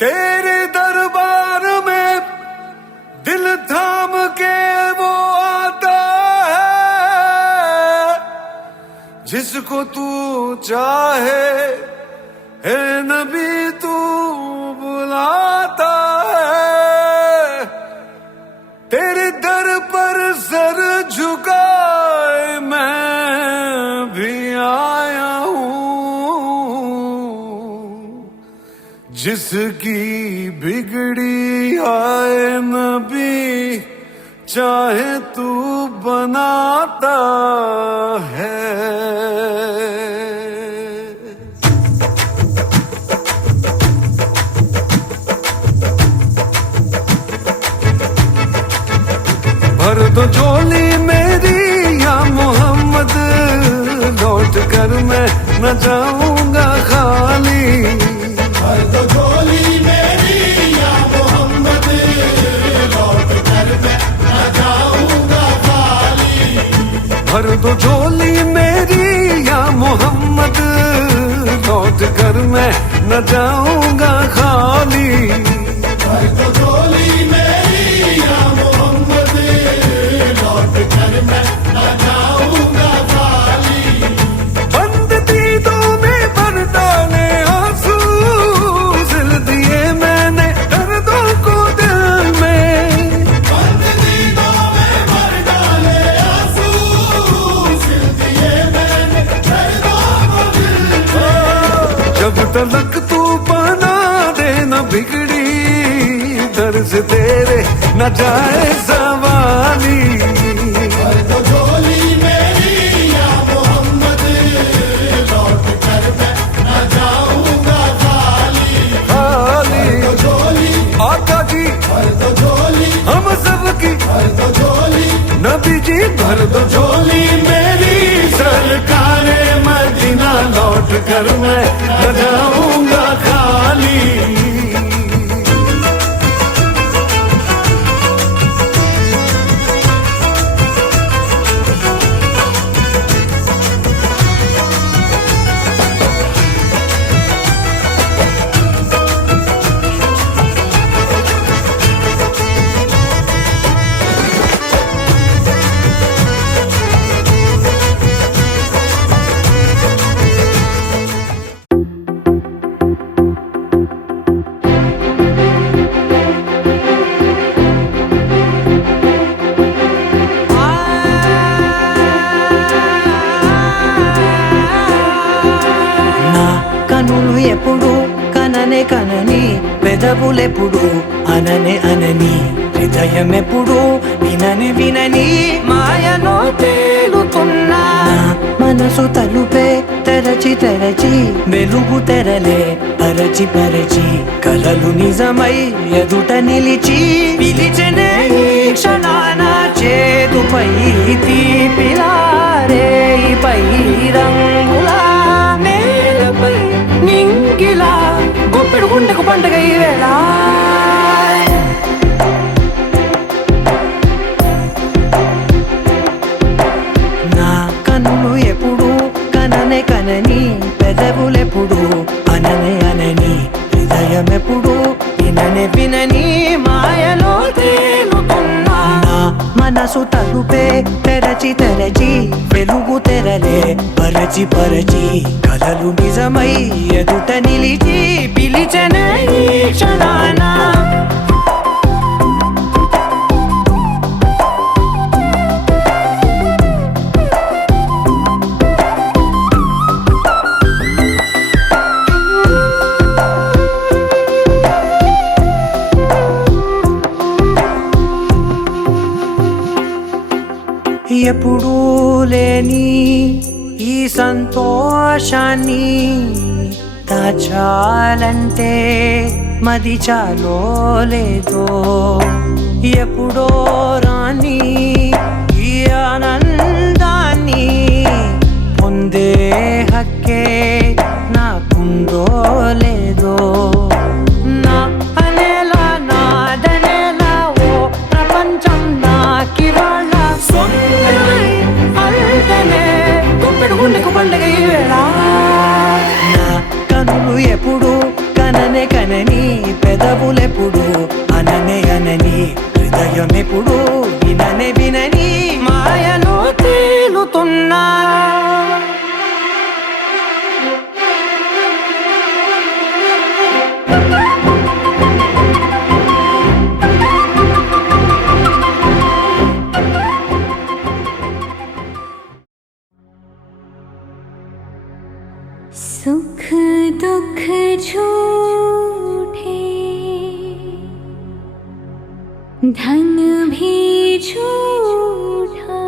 तेरे दरबार में दिल थाम के वो आता है जिसको तू चाहे, है नबी तू बुलाता है। तेरे दर पर सर झुकाए मैं भी आया हूँ, जिसकी बिगड़ी आए नबी चाहे तू बनाता है। भर दो झोली मेरी या मोहम्मद, लौट कर मैं न जाऊंगा खाली। भर दो झोली मेरी या मोहम्मद, लौट कर मैं न जाऊंगा खाली। भर दो झोली मेरी या मोहम्मद, लौट कर मैं न जाऊंगा खाली। भर दो झोली मेरी या मोहम्मद, लौट कर मैं न जाऊंगा खाली। बंद दीदों में भर डाले आंसू, सिल दिए मैंने दर्दों को दिल में। बंद दीदों में भर डाले आंसू, सिल दिए मैंने दर्दों को दिल में। जब तलक तू बना दे न बिगड़ी, दर से तेरे न जाए सवाली। भर दो झोली मेरी या मोहम्मद, लौट कर मैं न जाऊंगा खाली। खाली भर दो झोली, आका जी भर दो झोली, हम सब की भर दो झोली, नबी जी भर दो झोली मेरी सरकारे मदीना, लौट कर मैं न जाऊंगा खाली। కనులు ఎప్పుడు కననే కనని, పెదవులెప్పుడు అననే అనని, హృదయం ఎప్పుడు వినని వినని మాయలో తేలుతున్నా. మనసు తలుపే తెరచి తెరచి, వెలుగు తెరలే పరచి పరచి, కలలు నిజమై ఎదుట నిలిచి పిలిచెనే ఈ క్షణాన. చేదుపై తీపిలారే పై రంగులా, నేలపై నింగిలా, గుప్పెడు గుండెకు పండగ ఈ వేళ. నా కన్నులు ఎప్పుడు కననే కనని, పెదవులెప్పుడు అననే అనని, హృదయం ఎప్పుడు విననే వినని మాయలో తేలుతున్నా. నా మనసు తలుపే తెరచి తెరచి, వెలుగు తెరలే పరచి పరచి, కలలు నిజమై ఎదుట నిలిచి పిలిచెనే ఈ క్షణాన. ఎప్పుడూ లేని ఈ సంతోషాన్ని దాచాలంటే మది చాలో లేదో, ఎప్పుడో రాని ఈ ఆనందాన్ని పొందే హక్కే నాకుందో లేదో. నా అనేలా నాదనేలా ఓ ప్రపంచం నాకివాళ్ళ సొంతమై అల్దనే, గుప్పెడు గుండెకు పండగ ఈ వేళ. నా కనులు ఎప్పుడు కననే అనని పెదవులెప్పుడు అననే అనని హృదయమెప్పుడు విననే వినని మాయలో తేలుతున్నా सुख दुख झूठे धन भी झूठा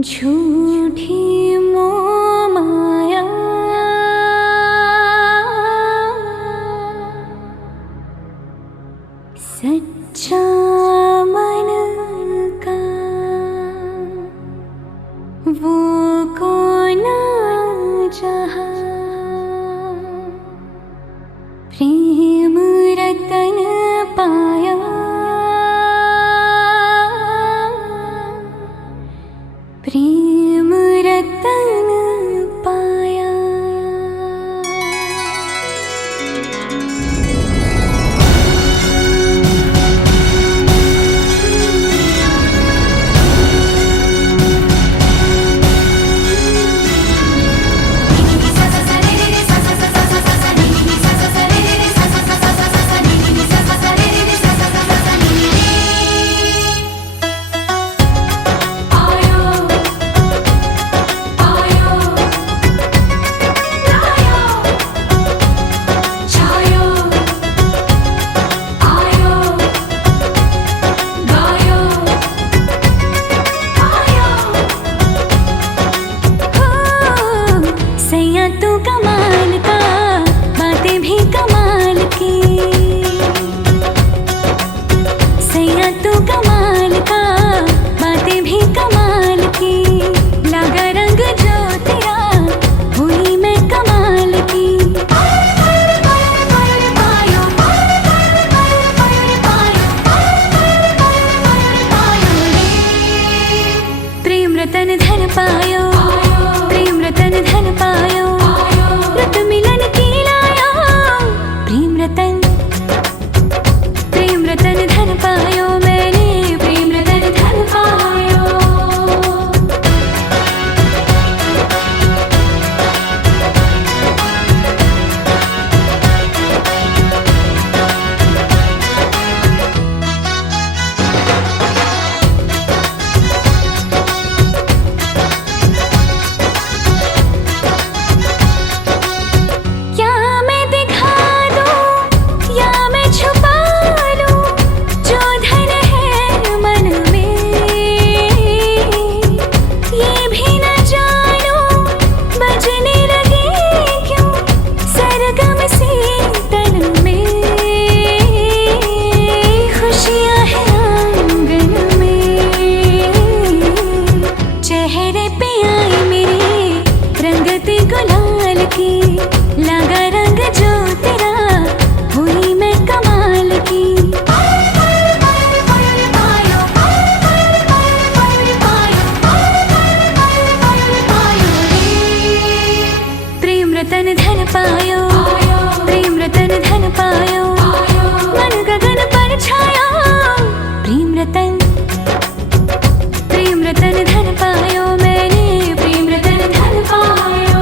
झूठी मोह माया सच्चा मन का वो कौन जहाँ प्रेम रतन पाया प्रेम रतन पाया सैया तू कमाल का बातें भी कमाल की सैया तू कमाल का बातें भी कमाल की लगा रंग जो तेरा हुई मैं कमाल की प्रेम रतन धन पायो प्रेम रतन धन पायो रत मिलन की लाया प्रेम रतन धन पायो मैंने प्रेम रतन धन पायो या मैं दिखा दूं या मैं छुपा लूं जो धन है मन में ये भी न जानूं बजने लगे क्यों सरगम से तन में खुशियां हैं आंगन में चेहरे पे आई मेरे रंगत गुलाल की लगा रंग जो तेरा हुई मैं कमाल की प्रेम रतन धन पायो प्रेम रतन धन पायो मन गगन पर छाया प्रेम रतन धन पायो मैंने प्रेम रतन धन पायो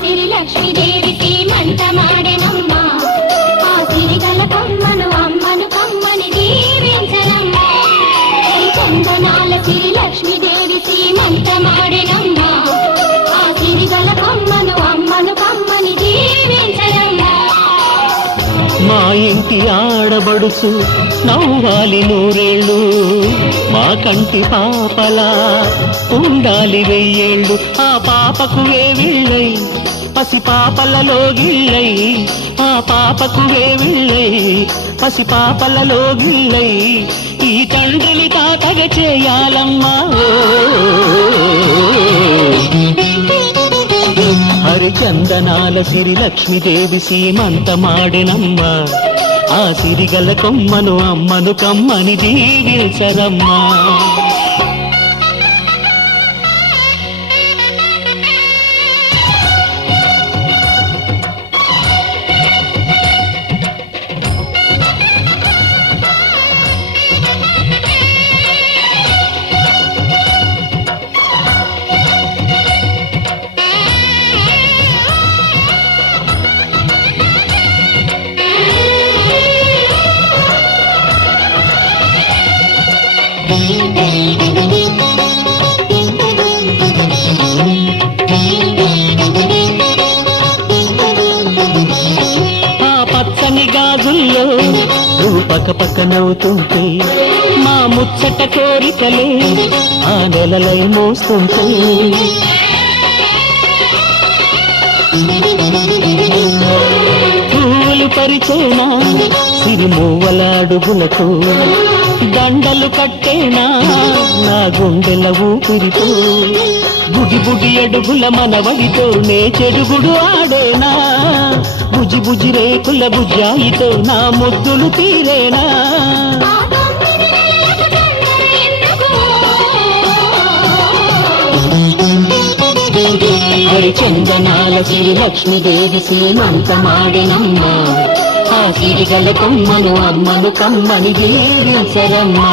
సిరి లక్ష్మీదేవి సీమంత మాడెనమ్మ ఆ సిరిగల కొమ్మను అమ్మను కమ్మని దీవించనమ్మ చందనాల సిరి లక్ష్మీదేవి సీమంత మాడెనమ్మ ఆ సిరిగల కొమ్మను అమ్మను కమ్మని దీవించనమ్మ మా ఇంటి ఆడబడుచు నవ్వాలి నూరేళ్ళు మా కంటి పాపలా ఉండాలి వెయ్యేళ్ళు ఆ పాపకు వేవిళ్ళై పసి పాపలలో గిళ్ళై ఆ పాపకు వేవిళ్ళై పసి పాపలలో గిళ్ళై ఈ తండ్రిని తాతగ చేయాలమ్మా హరిచందనాల సిరి లక్ష్మీదేవి సీమంత మాడెనమ్మ ఆ సిరిగల కొమ్మను అమ్మను కమ్మని దీవించరమ్మా పక్క పక్క నవ్వుతుంటే మా ముచ్చట కోరికలే ఆ నెలలై మోస్తుంటే పూలు పరిచేనా సిరిమూవలాడుగులకు దండలు కట్టేనా నా గుండెల ఊపిరితో బుడి బుడి అడుగుల మనవడితో నే చెడుగుడు ఆడేనా బుజి బుజి రేకుల బుజ్జాయితో నా ముద్దులు తీరేనా హరిచందనాల సిరి లక్ష్మీదేవి సీమంత మాడెనమ్మ ఆ సిరిగల కొమ్మను అమ్మను కమ్మని దీవించరమ్మా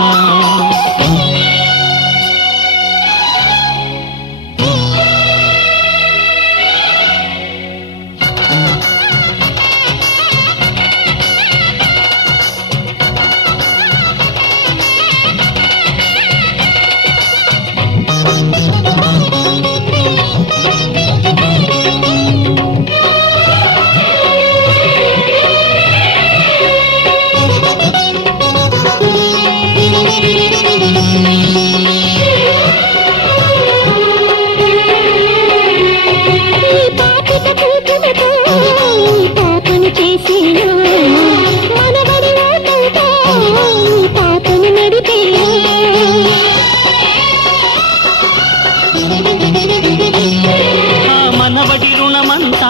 మనవడి రుణమంతా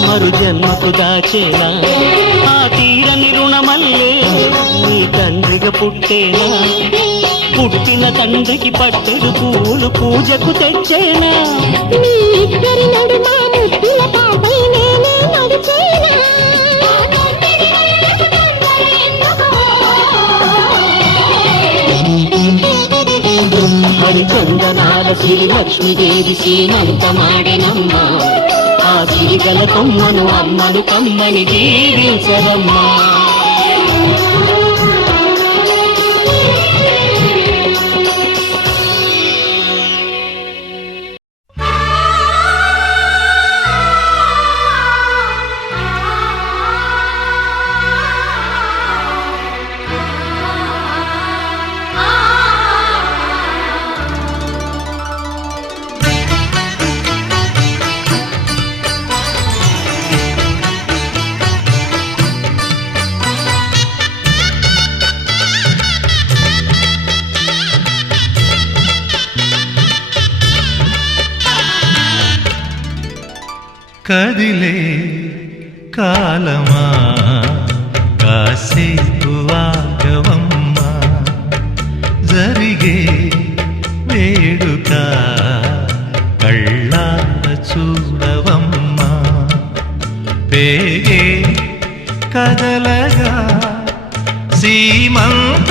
మరు జన్మకు దాచేనా ఆ తీరని రుణమల్లే నీ తండ్రిగా పుట్టేనా పుట్టిన తండ్రికి పట్టెడు పూలు పూజకు తెచ్చేనా హరిచందనాల సిరి లక్ష్మీదేవి సీమంత మాడెనమ్మ ఆ సిరిగల కొమ్మను అమ్మను కమ్మని దీవించరమ్మా కదిలే కాలమా కాసేపు ఆగవమ్మా జరిగే వేడుక కళ్ళార చూడవమ్మా పేగే కదలగా సీమంతమాయలే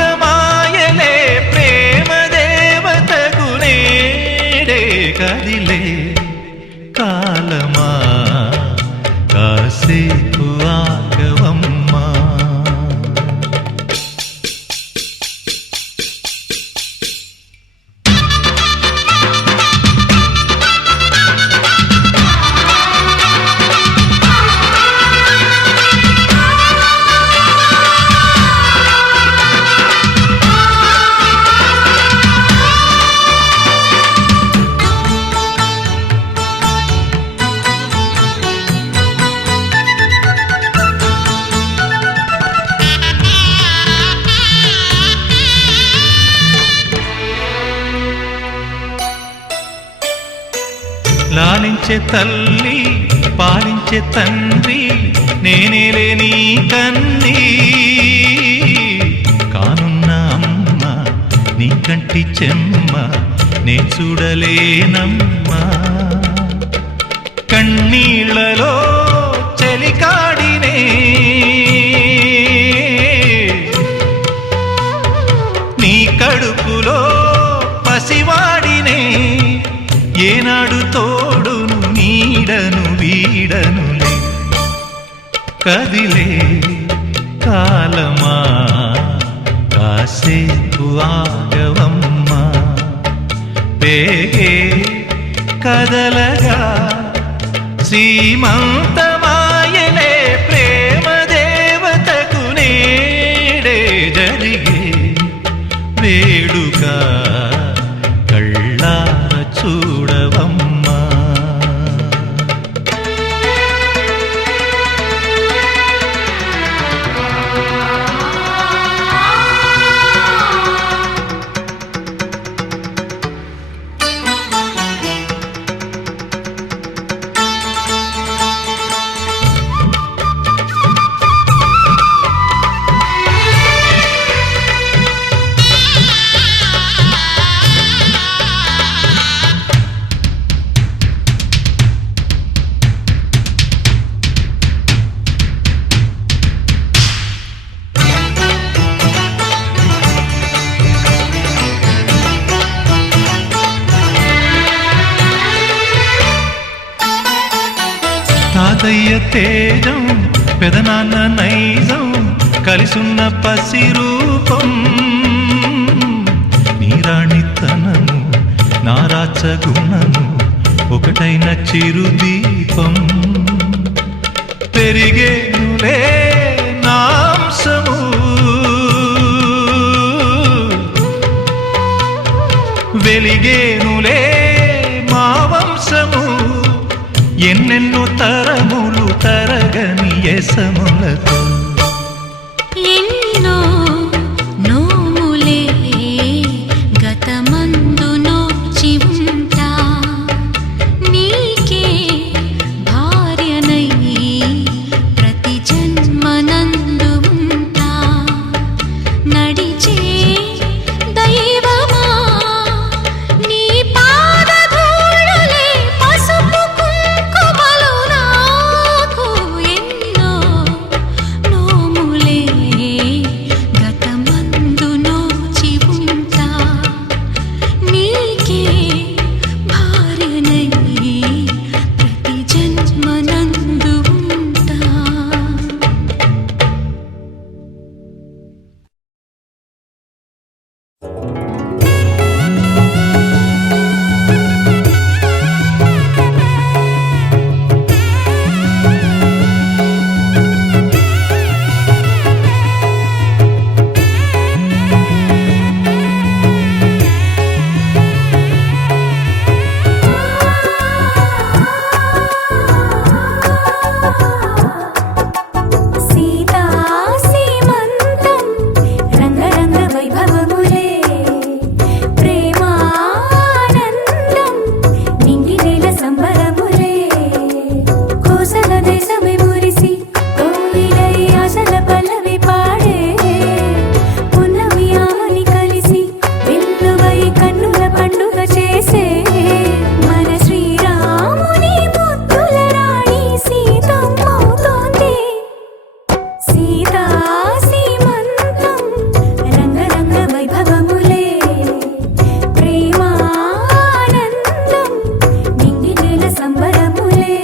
ప్రేమ దేవతకు నేడే కదిలే కాలమా లాలించే తల్లి పాలించే తండ్రి నేనేలే నీ కన్నీ కానున్న అమ్మ నీ కంటి చెమ్మ నే చూడలేనమ్మా కన్నీళ్లలో చెలికాడినే నీ కడుపులో పసివాడినే ఏనాడు తోడును నీడను వీడనులే కదిలే కాలమా కాసేపు ఆగవమ్మా పేగే కదలగా సీమంతమాయనే ప్రేమ దేవతకు నేడే జరిగే వేడుక కళ్ళార చూడవమ్మా తాతయ్య తేజం పెదనాన్న నైజం కలిసున్న పసిరూపం నీరాణితనము నారాచ గుణము ఒకటైన చిరుదీపం పెరిగేనులే నాంసము వెలిగేనులే మా వంశము ఎన్నెన్నో తరములు తరగని యసములతో ఎన్నో నోములే గతమందు నోచి ఉంటా నీకే భార్యనై ప్రతి జన్మనందు ఉంటా నడిచే దైవమా నీ పాదధూళులే పసుపు కుంకుమలు నాకు ఎన్నో నోములే గతమందు నోచి ఉంటా నీకే భార్యనై ప్రతి జన్మనందు ఉంటా సీతా సీమంతం రంగరంగ వైభవములే ప్రేమానందం నింగి నేల సంబరములే కోసల దేశమే మురిసి కోయిలై ఆశల పల్లవి పాడే పున్నమి ఆమని కలిసి వెల్లువై కన్నుల పండుగ చేసే మన శ్రీరాముని ముద్దుల రాణి సీతమ్మవుతోంది సీతా సీమంతం రంగరంగ వైభవములే ప్రేమానందం నింగి నేల సంబరములే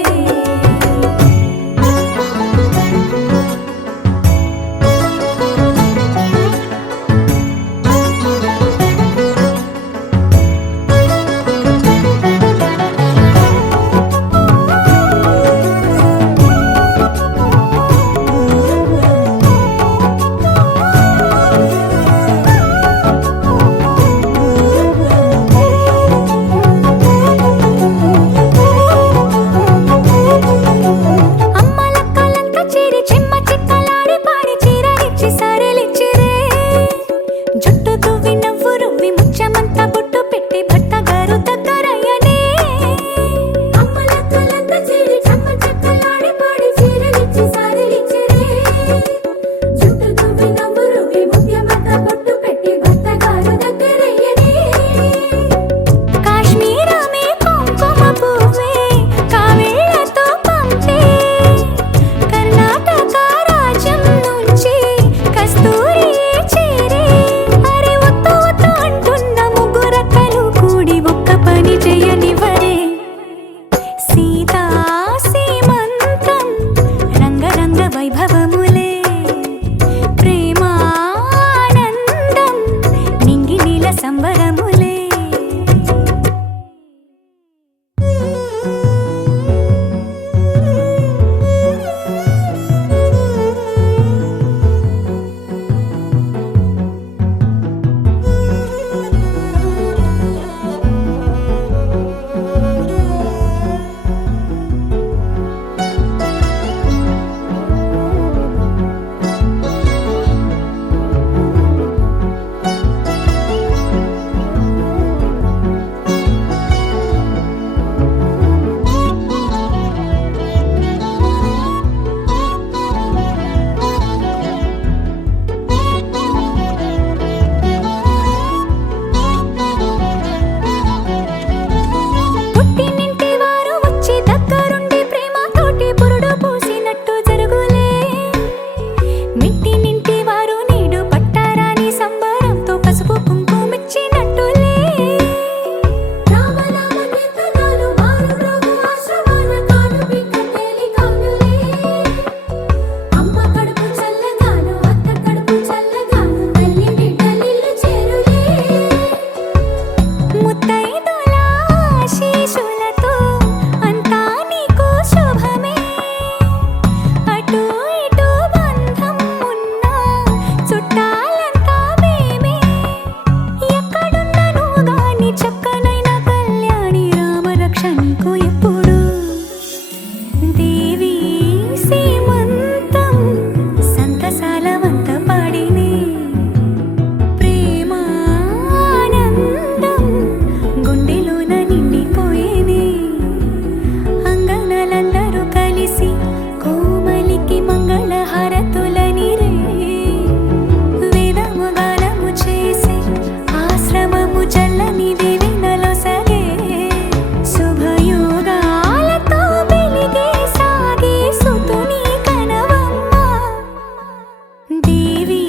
దేవి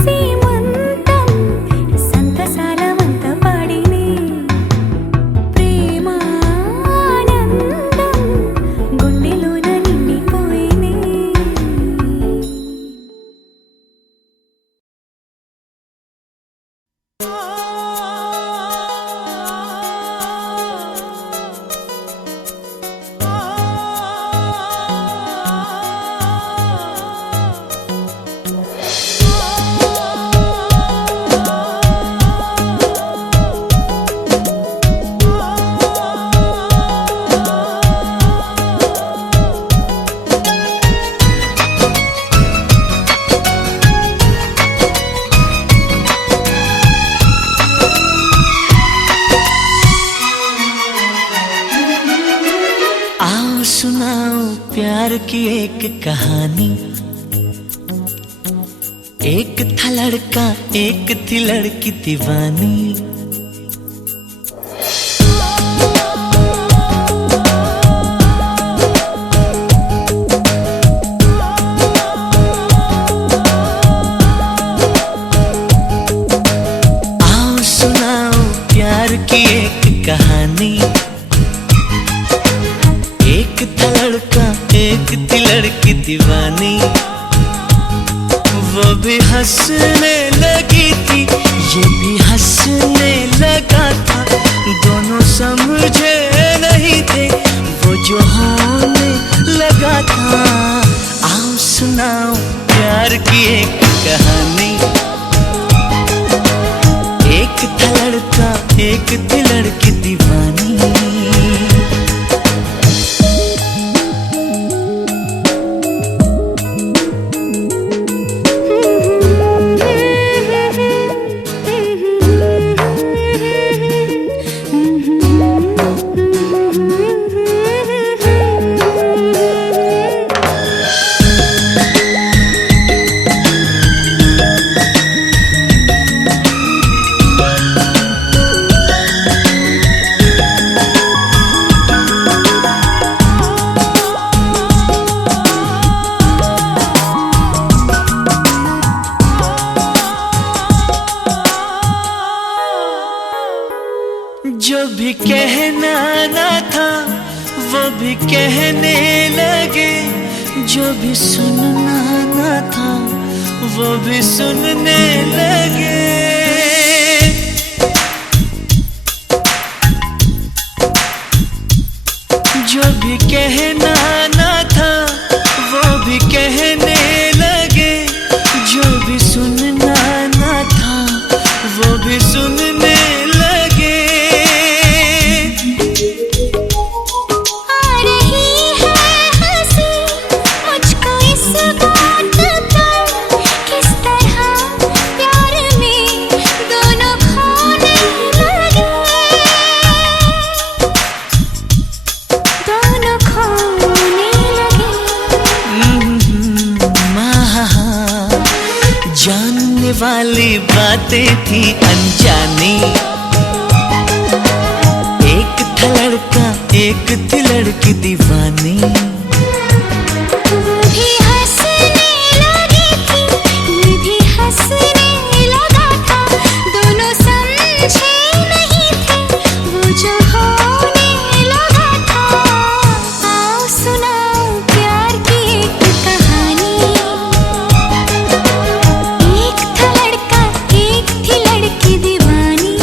సీమంతం సంతసాలవంత పాడినే ప్రేమానందం గుండెలోన నిండిపోయినే आओ सुनाओ प्यार की एक कहानी। एक था लड़का एक थी लड़की दीवानी। आओ सुनाओ प्यार की एक कहानी। एक था लड़का एक थी लड़की दीवानी। वो भी हंसने लगी थी ये भी हंसने लगा था। दोनों समझे नहीं थे वो जो होने लगा था। आओ सुनाओ प्यार की एक कहानी। एक था लड़का एक थी लड़की दीवानी। जो भी कहना ना था वो भी कहने लगे। जो भी सुनना ना था वो भी सुनने लगे। जो भी कहना ना था वो भी कहने लगे। जो भी सुनना ना था वो भी सुनने लगे। आ रही है हंसी मुझको इस बात पर किस तरह प्यार में दोनों खोने लगे। दोनों खोने लगे। जानने वाली बातें थी अनजानी। एक था लड़का एक थी लड़की दीवानी। वो भी हंसने लगी थी ये भी हंसने लगा था। दोनों समझे नहीं थे वो जो होने लगा था। आओ सुनाओ प्यार की एक कहानी। एक था लड़का एक थी लड़की दीवानी।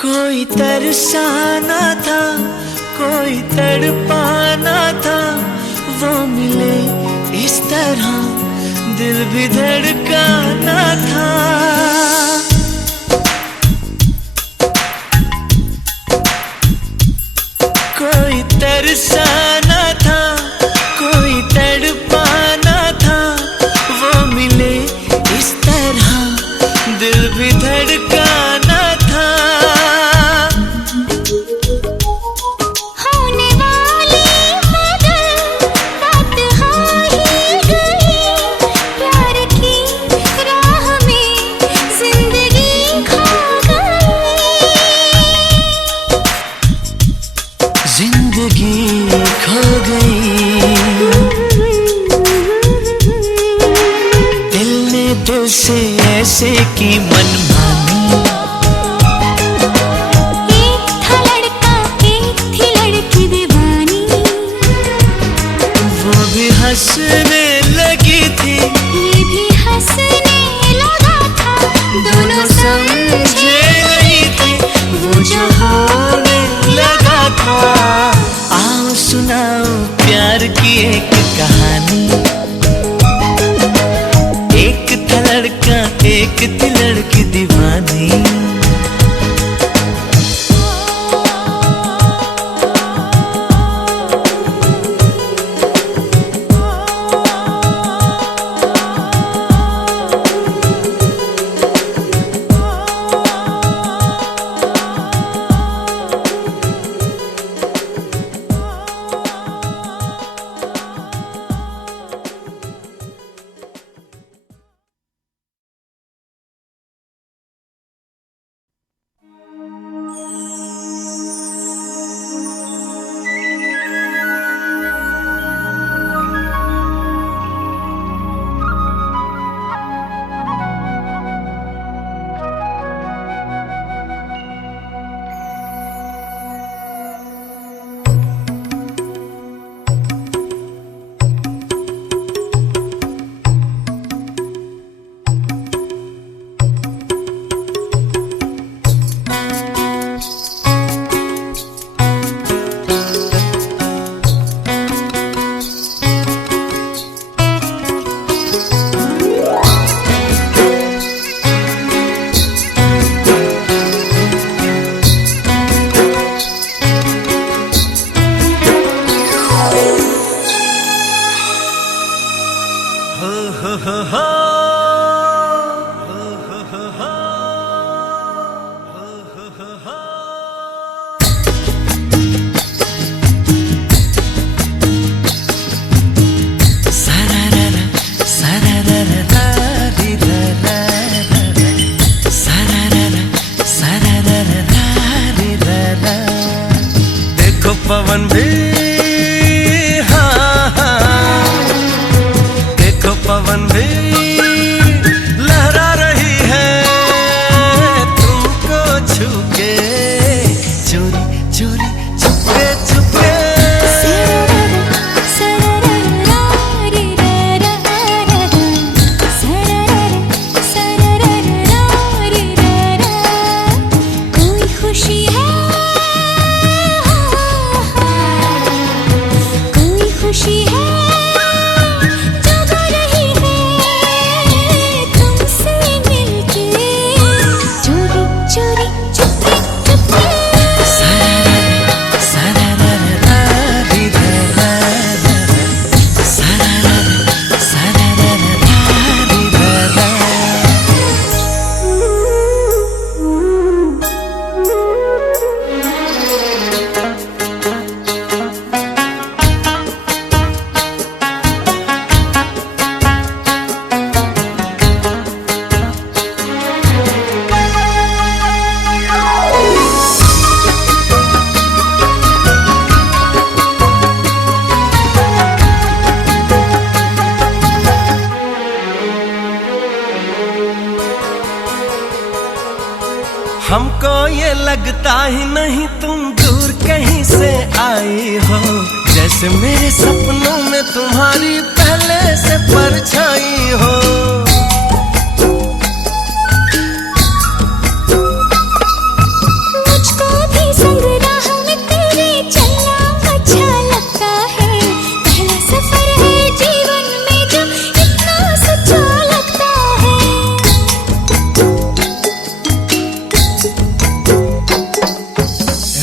कोई तरसाना था कोई तड़पाना था। वो मिले इस तरह दिल भी धड़काना था। दिल भी धड़काना था। होने वाली मगर बात हो ही गई, प्यार की राह में जिंदगी खो गई, जिंदगी खो गई। दिल ने दिल से ऐसे की मनमानी, एक था लड़का एक थी लड़की दीवानी, वो भी हंसने लगी थी, ये भी हंसने लगा था, दोनों समझे नहीं थे वो जो होने लगा था। आओ सुनाओ प्यार की एक कहानी, एक था लड़का एक थी लड़की दीवानी। देखो पवन भी हाँ हाँ, देखो पवन भी लहरा रही है तुमको छू के, चोरी चोरी छुपे छुपे। कोई खुशी है, कोई खुशी है जगा रही है तुमसे मिलके, चोरी चोरी चुपके चुपके। हमको ये लगता ही नहीं तुम दूर कहीं से आई हो, जैसे मेरे सपनों में तुम्हारी पहले से परछाई हो। मुझको भी संग राह में तेरे चलना अच्छा लगता है, पहला सफर है जीवन में जो इतना सच्चा लगता है।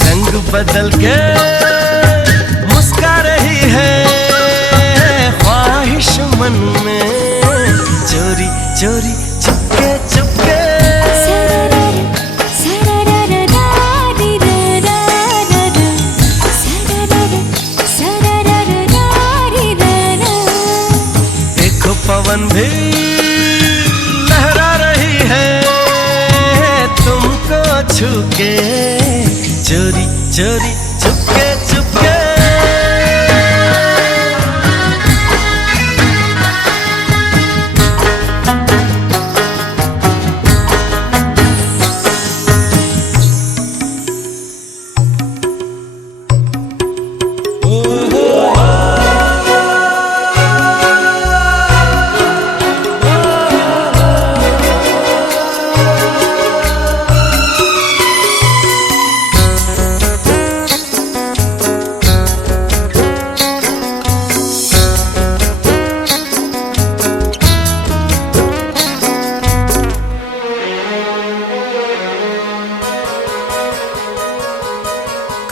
रंग बदल के मुस्का रही है ख्वाहिश मन में, चोरी चोरी चुपके चुपके। छू के, चोरी चोरी चुपके चुपके।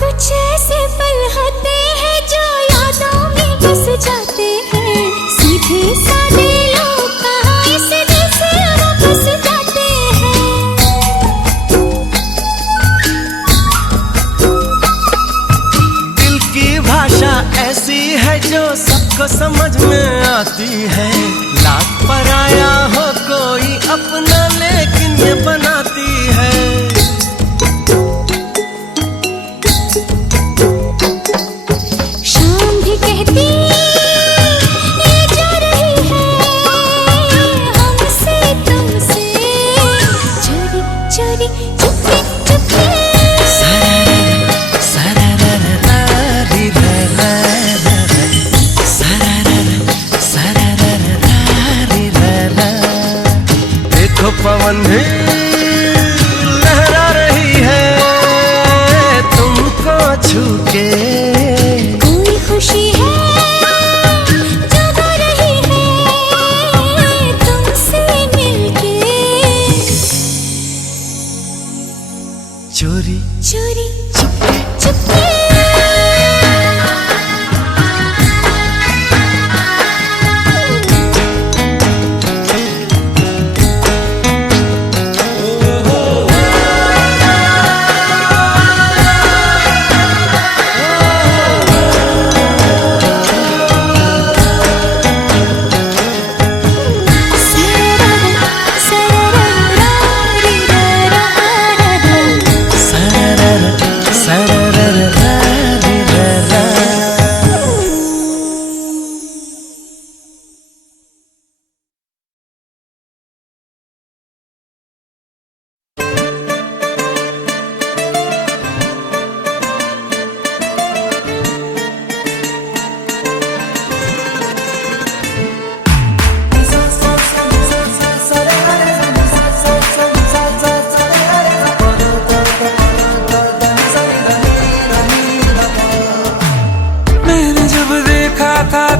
कुछ ऐसे पल होते हैं जो यादों में बस जाते हैं, सीधे साधे लोग कहाँ इस दिल से वापस जाते हैं। दिल की भाषा ऐसी है जो सबको समझ में आती है, लाख पराया हो कोई अपना लेकिन ये बनाती है। शाम भी कहती ये जा रही है हमसे तुमसे, चोरी चोरी चुपके चुपके। देखो पवन भी लहरा रही है तुमको छू के, कोई खुशी है जो गा रही है तुमसे मिलके, चोरी चोरी चुपके चुपके।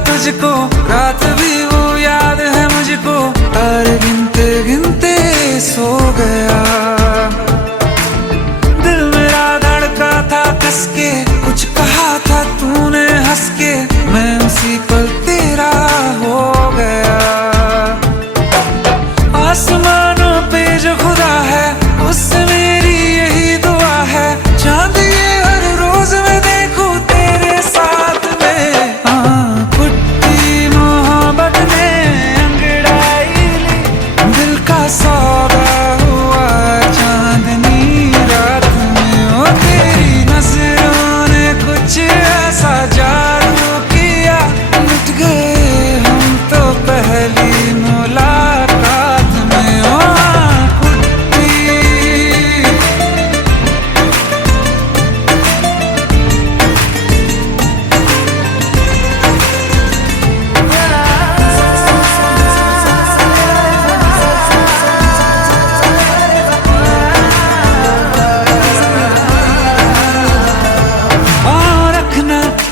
तुझको रात भी वो याद है मुझको, तारे गिनते गिनते सो गया। दिल मेरा धड़का था कस के, कुछ कहा था तूने हंस के, मैं उसी पल तेरा हो गया। आसमानों पे जो खुदा है उससे मेरी यही दुआ है, चांद ये हर रोज मैं देखूं तेरे साथ में। सौदा हुआ चांदनी रात में, ओ तेरी नजरों ने कुछ ऐसा जादू किया, मिट गए हम तो पहली मुलाकात में। ओ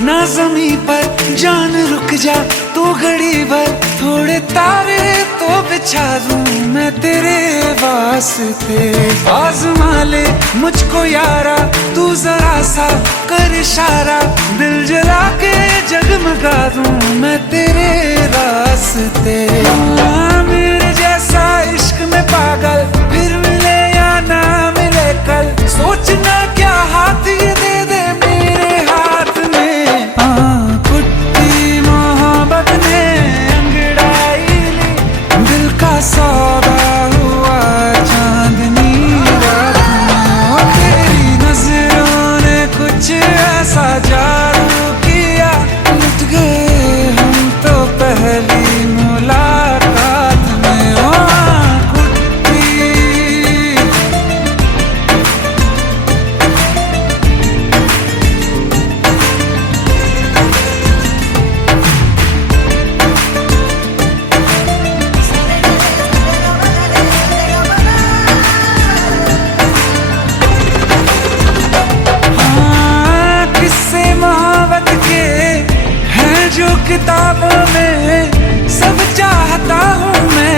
ना ज़मीं पर जान रुक जा तू घड़ी भर, थोड़े तारे तो बिछा दूं मैं तेरे वास्ते। आज़मा ले मुझको यारा तू जरा सा कर इशारा, दिल जला के जगमगा दूं मैं तेरे रास्ते। मेरे जैसा इश्क में पागल फिर मिले या ना मिले कल, सोचना क्या हाथ ये दे दे मेरे हाथ में। कुट्टी मोहब्बत ने अंगड़ाई ली, दिल का सौदा हुआ चांदनी रात में। जो किताबों में सब चाहता हूँ मैं